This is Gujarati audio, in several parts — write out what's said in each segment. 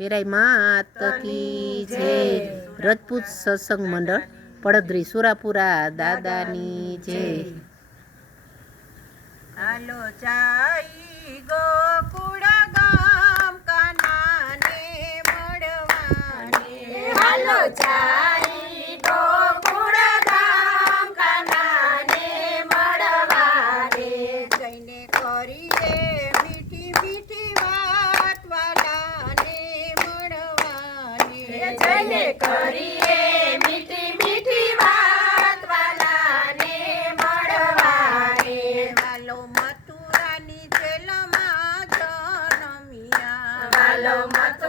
વેરાઈ માત કી જય. રજપૂત સત્સંગ મંડળ પડદરી સુરાપુરા દાદાની જય. હાલો ચાઈ ગોકુડા મથુરાની જેલમાં જનમિયા. મથુરા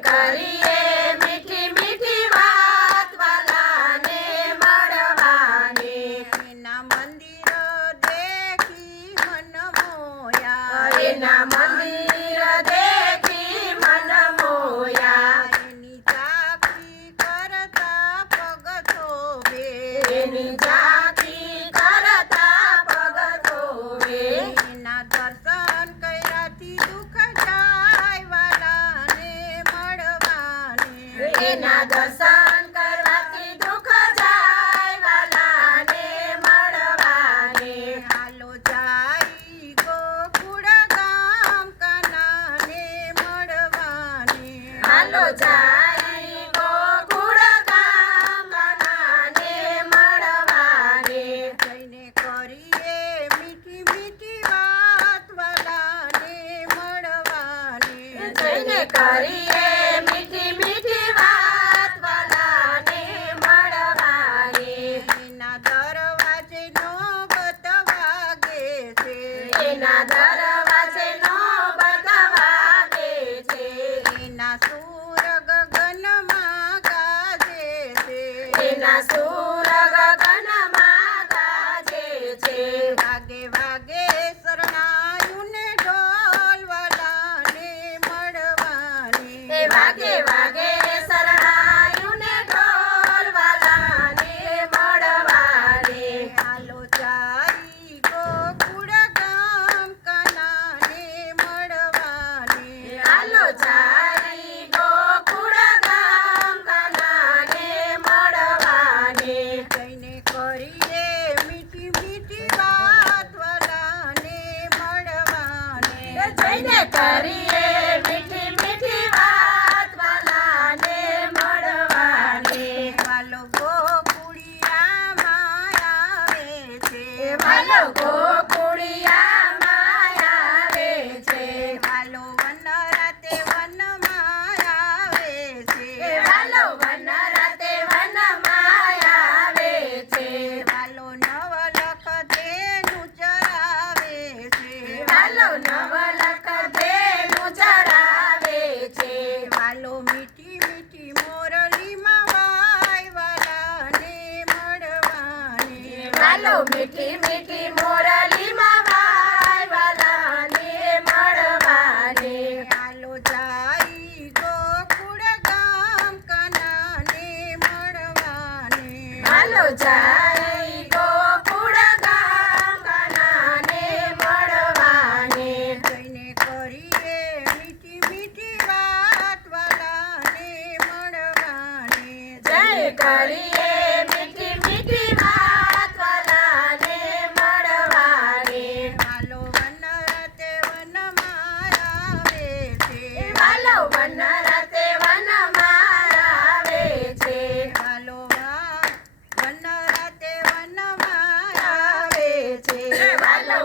ಕರಿಯೇ એના દર્શન કરવાથી દુઃખ જાય વાલાને હાલો જાય ગોકુળ ગામ કનાને મળવાને. હાલો જાય ગોકુળ ગામ કનાને મળવાને. જઈને કરીએ મીઠી મીઠી વાત વાલાને મળવાને. જઈને કરીએ tari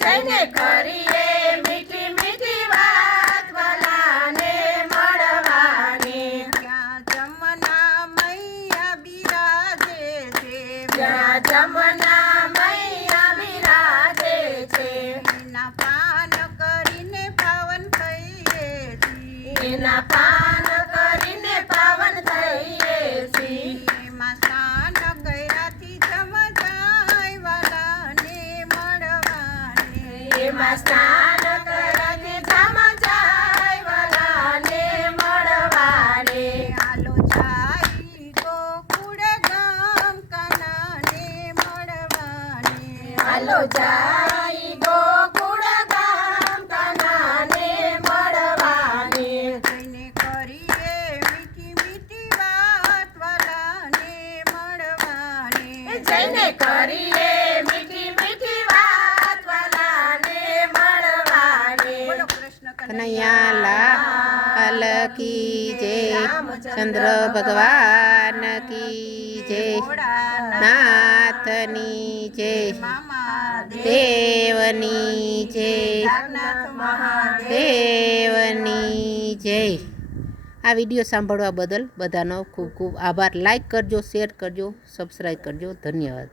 જઈને કરીએ મીઠી મીઠી વાત વાલાને મળવાને. જમના મૈયા બિરાજે છે ત્યાં જમના મૈયા બિરાજે છે. એના પાન કરીને પાવન થઈએ છીએ. એના પાન કૃષ્ણ કનૈયા લાલ કી જય, ચંદ્ર ભગવાન કી જય, નાથની જય, દેવની જય દેવની જય. આ વીડિયો સાંભળવા બદલ બધાનો ખૂબ ખૂબ આભાર. લાઈક કરજો શેર કરજો સબસ્ક્રાઈબ કરજો. ધન્યવાદ.